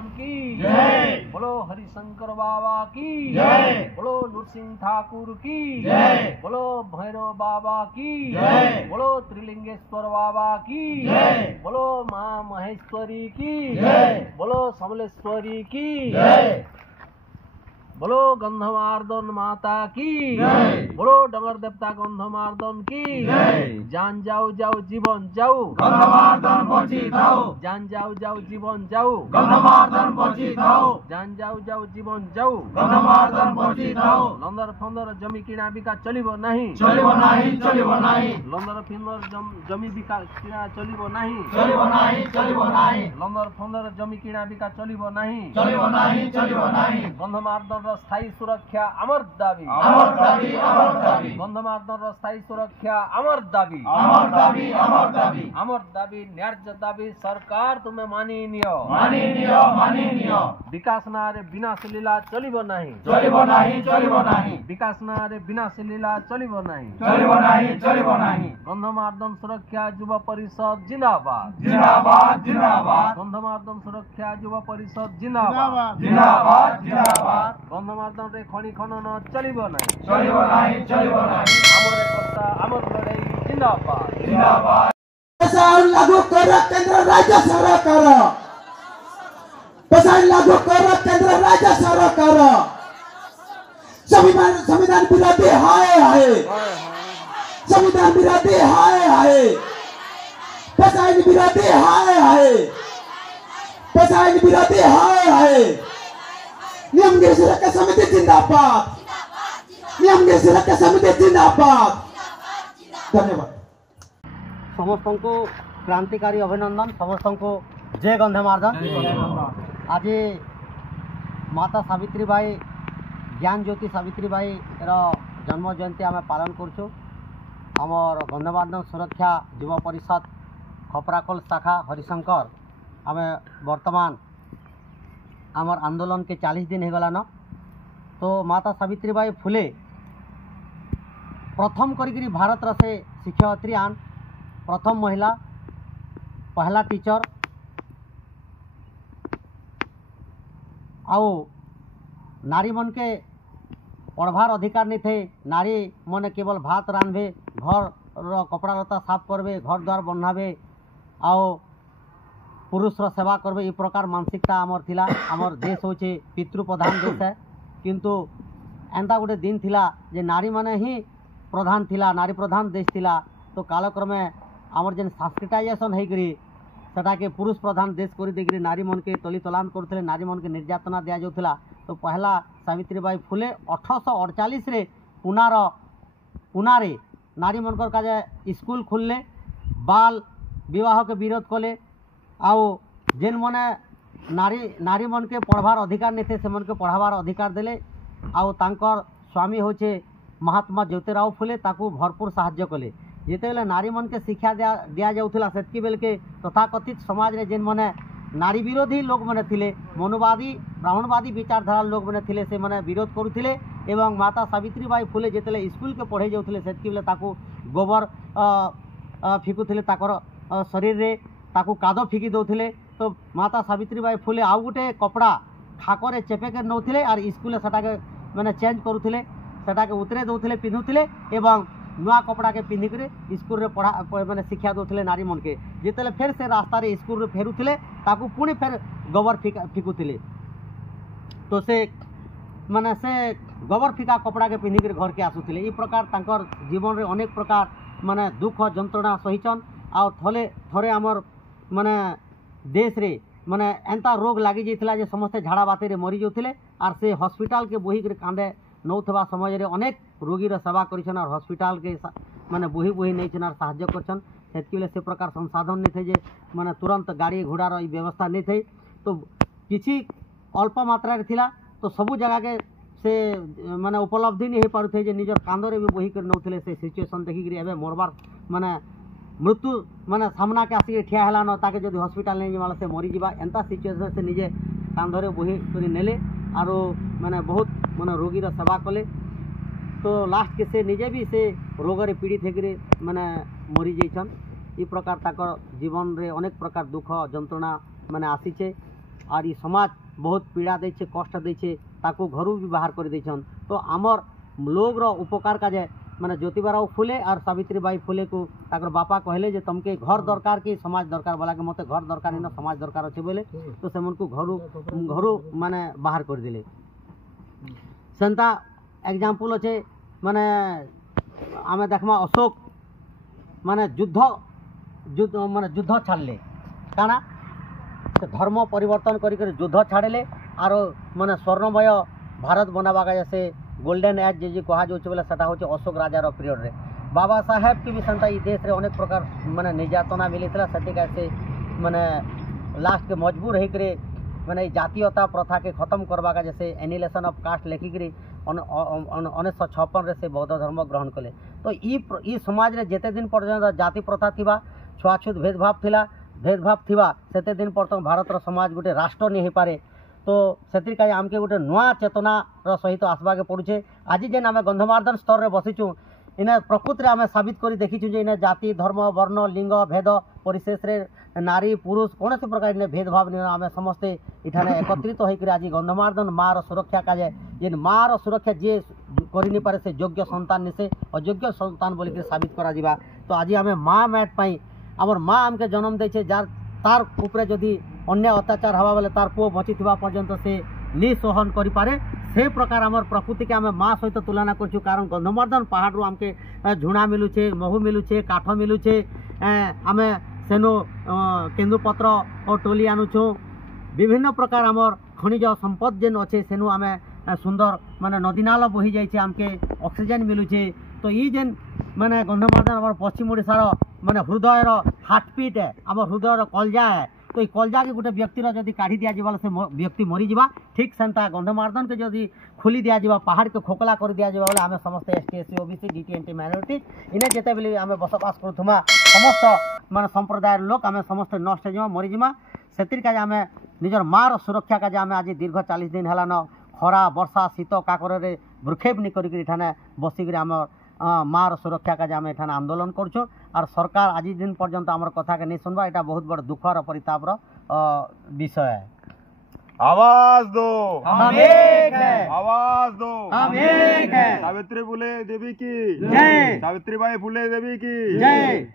की जय, बोलो हरिशंकर बाबा की जय, बोलो नृसिंह ठाकुर की जय, बोलो भैरव बाबा की जय, बोलो त्रिलिंगेश्वर बाबा की जय, बोलो माँ महेश्वरी की जय, बोलो समलेश्वरी की जय, बोलो गंधमार्दन माता की जय, बोलो डगर देवता गंधमार्दन की जय। जान जाऊ जाऊ जीवन जाऊ गंधमार्दन बची थाओ, जान जाऊ जाऊ जीवन जाऊ गंधमार्दन बची थाओ, जान जाऊ जाऊ जीवन जाऊ गंधमार्दन बची थाओ। लंदर फंदर जमी किणा बिका चलिबो नहीं, चलिबो नहीं, चलिबो नहीं, लंदर फिंदर जमी बिका किणा चलिबो नहीं, चलिबो नहीं, चलिबो नहीं, लंदर फंदर जमी किणा बिका चलिबो नहीं, चलिबो नहीं, चलिबो नहीं। गंधमार्दन स्थायी सुरक्षा अमर दाबी, अमर दाबी, अमर दाबी, गंधमार्दन स्थायी सुरक्षा अमर दाबी, अमर दाबी, अमर दाबी, अमर दाबी न्याय्य दाबी सरकार तुम्हें मानिनियो, मानिनियो, मानिनियो। विकास नारे विनाश लीला चलिबो नहीं, चलिबो नहीं, चलिबो नहीं, विकास नारे विनाश लीला चलिबो नहीं, चलिबो नहीं, चलिबो नहीं। गंधमार्दन सुरक्षा युवा परिषद जिंदाबाद, जिंदाबाद, जिंदाबाद, गंधमार्दन सुरक्षा युवा परिषद जिंदाबाद, जिंदाबाद, जिंदाबाद। गंधमार्दन रे खनि खनन चलिबो नहीं, चलिबो नहीं, चलिबो नहीं, आमर एकता आमर लड़ाई जिंदाबाद, जिंदाबाद। लागू कर केंद्र राज्य सरकार, लागू कर केंद्र राज्य सरकार। संविधान विरोधी हाय हाय, संविधान विरोधी हाय हाय, विरोधी हाय हाय, विरोधी हाय हाय। नियमगिरी सुरक्षा समिति जिंदाबाद, नियमगिरी सुरक्षा समिति जिंदाबाद। धन्यवाद। समस्त को क्रांतिकारी अभिनंदन, समस्त को जय गंधमार्दन। आज माता सावित्री बाई ज्ञान ज्योति सावित्री बाई जन्म जयंती आम पालन करुँ। आमर गंधमार्दन सुरक्षा युवा परिषद खपराखोल शाखा हरिशंकर आम वर्तमान आमर आंदोलन के 40 दिन हो गलान। तो माता सावित्री बाई फुले प्रथम करी भारत से शिक्षयित्री आन, प्रथम महिला, पहला टीचर। आओ नारी मन के पढ़वार अधिकार नहीं थे। नारी मन केवल भात रांधे, घर कपड़ा लता साफ करबे, घर द्वार बनाबे, आओ पुरुष रो सेवा करबे। ये प्रकार मानसिकता आमर थिला। आमर देश होचे पितृ प्रधान देश है, किंतु एंता गोटे दिन थिला जे नारी माने ही प्रधान थिला, नारी प्रधान देश थिला। तो कालक्रमे आमर जेन सांस्कृताइजेशन होकर सेटा के पुरुष प्रधान देश कर देकर नारी मन के तली तलान करते, नारी मन के निर्यातना दिया जाउथला। तो पहला सावित्री बाई फुले 1848 रे पुनारे नारी मनकर काजे स्कूल खुलले, बाल विवाह के विरोध कले। आओ जेन मने नारी मन के पढ़वार अधिकार नहीं थे से मन के पढ़ावार अधिकार देले। आओ तांकर स्वामी होचे महात्मा ज्योतिराव फुले, ताकू भरपूर साहाय्य कले। जिते नारी मन के शिक्षा दिया जाउथला सेतकी बेल के तथाकथित समाज रे जेन मने नारी विरोधी लोग मने थिले, मनुवादी ब्राह्मणवादी विचारधारा लोग मने थिले, से मने विरोध करुथिले। एवं माता सावित्री बाई फुले जिते स्कूल के पढ़े जाउथले सेतकी बेले ताकू गोबर फिकुथिले, ताकर शरीर रे ताकू कादो फिकी दउथिले। तो माता सावित्री बाई फुले आउ गुटे कपड़ा खाकरे चेपे के नौथिले और स्कूल सेटा के माने चेंज करुथिले, सेटा के उतरे दउथिले, पिंधुथिले एवं नुआ कपड़ा के पिंधिक स्कूल रे पढ़ा मैंने शिक्षा दौले नारी मन के। जिते फेर से रास्ता रे स्कूल रे फेरुथिले, ताकू पुणी फेर गोबर फिकुथिले। तो से माने से गोबर फिका कपड़ा के पिंधिक घर के आसुथिले। ई प्रकार तांकर जीवन रे अनेक प्रकार माने दुख जंत्रणा सहिचन। आ थोड़े आमर माने देश रे माने एंता रोग लागी जाइथिला जे समस्ते झाड़ा बाते रे मरी जाउथिले। आर से हॉस्पिटल के बोही के कांदे नौथवा समय रे अनेक रोगी रो सेवा करिछन और हॉस्पिटल के माने बोही बोही नैछन और साहाय्य करछन। सेतकिले से प्रकार संसाधन नहीं थे जे माने तुरंत गाड़ी घोड़ा रो व्यवस्था नहीं थे। तो किछि अल्प मात्रा रे थिला। तो सबु जगह के से माने उपलब्धि नहीं हो पारुथे जे निजर कांदरे भी बोही कर नौथिले। से सिचुएशन देखि एबे मरबार माने मृत्यु माने सामना के आसिक ठिया हेला न, ताके जदि हॉस्पिटल नहीं जिमाला से मरी जीवा। एंता सिचुएशन से निजे कांदरे बोही करी नेले आरो माने बहुत माने रोगी रो सेवा कले। तो लास्ट के से निजे भी से रोग रे पीड़ित हेकरे माने मरी जाइछन। ई प्रकार ताकर जीवन रे अनेक प्रकार दुख जंत्रणा माने आसीचे। और ये समाज बहुत पीड़ा देछे कष्ट देछे ताकू घरू भी बाहर कर देछन। तो आमर लोग रो उपकार काजे माने ज्योतिबाराव फुले और सावित्रीबाई फुले को ताकर बापा कहले जे तुमके घर दरकार कि समाज दरकार बोला कि मते घर दरकार ना समाज दरकार अच्छे बोले तो से को घरू माने बाहर कर दिले। सेंता एग्जाम्पल अच्छे माने आमे देखमा अशोक माने युद्ध माने युद्ध छाड़ले काना धर्म परिवर्तन करी युद्ध छाड़ले और माने स्वर्णमय भारत बनावा जैसे गोल्डन एज जे कहा जाउछ बोले सेटा होचे अशोक राजार पीरियड रे। बाबा साहेब की भी सेंता ई देश रे अनेक प्रकार माने निर्यातना मिलीला सेति कैसे माने लास्ट के मजबूर है करे माने जातीयता प्रथा के खत्म करवा का जैसे एनिलेशन ऑफ कास्ट लेखिक 1956 रे से बौद्ध धर्म ग्रहण कले। तो ई समाज रे जेते दिन पर्यंत जाति प्रथा थिबा छुआछूत भेदभाव थिबा सेते दिन पर्यंत भारत रो समाज गोटे राष्ट्र नहीं पारे। तो से आमके गोटे नुआ चेतनार सहित आसवाके पड़ुछे। आज जेन आम गंधमार्दन स्तर में बसीचु इने प्रकृति आम साबित कर देखीचु जे इने जाति धर्म वर्ण लिंग भेद परिशेष रे नारी पुरुष कौन प्रकार इने भेदभाव नहीं आम समस्ते इठाने एकत्रित होकर आज गंधमार्दन माँ सुरक्षा काजे जेन माँ सुरक्षा जे करि पारे से योग्य संतान निसे अयोग्य संतान बोलिक साबित करा। तो आज आम माँ मैट पाई आमर माँ आमके जन्म देछे जार तार उपरे जदि अन्य अत्याचार हवा बेले तार पुओ बची पर्यंत से निसहन करि पारे से प्रकार आमर प्रकृति के आम माँ सहित तुलना करछु। कारण गंधमार्दन पहाड़ रू आमके झुणा मिलुछे महू मिलुछे काठ मिलुछे आम सेनु केन्दुपत्र और टोली आनुछु विभिन्न प्रकार आमर खनिज संपद जेन अच्छे सेनु आम सुंदर माने नदी नाल बही जाइए आमके ऑक्सीजन मिलुछे। तो ये जेन माने गंधमार्दन आमर पश्चिम ओडिशार माने हृदयर हार्टबीट है आमर हृदयर कलजा है। तो ये कलजा के गोटे व्यक्तिर जदि काढ़ी दिया जाए से व्यक्ति मरीजा ठीक सेंता गंधमार्दन के जदि खोली दिया जाए पहाड़ के खोखला कर दिया जाए बोले आम समस्त ST SC OBC DT NT minority इन्हें जिते बेले आम बसवास करुमा समस्त माने संप्रदायर लोक आम समस्त नष्ट हो मरीजा से आम निजर माँ सुरक्षा का आम आज दीर्घ 40 दिन है न खरा वर्षा शीत काकर भ्रुक्षेप नहीं कर बसिक आम माँ सुरक्षा का आम एठाने आंदोलन करुँ और सरकार आज दिन पर्यंत आमर कथा के नहीं सुनवा यहाँ बहुत बड़ दुखर परितापर विषय है। आवाज दो हम एक हैं। आवाज दो हम एक हैं। सावित्री फुले देवी की जय। सावित्रीबाई फुले देवी की जय।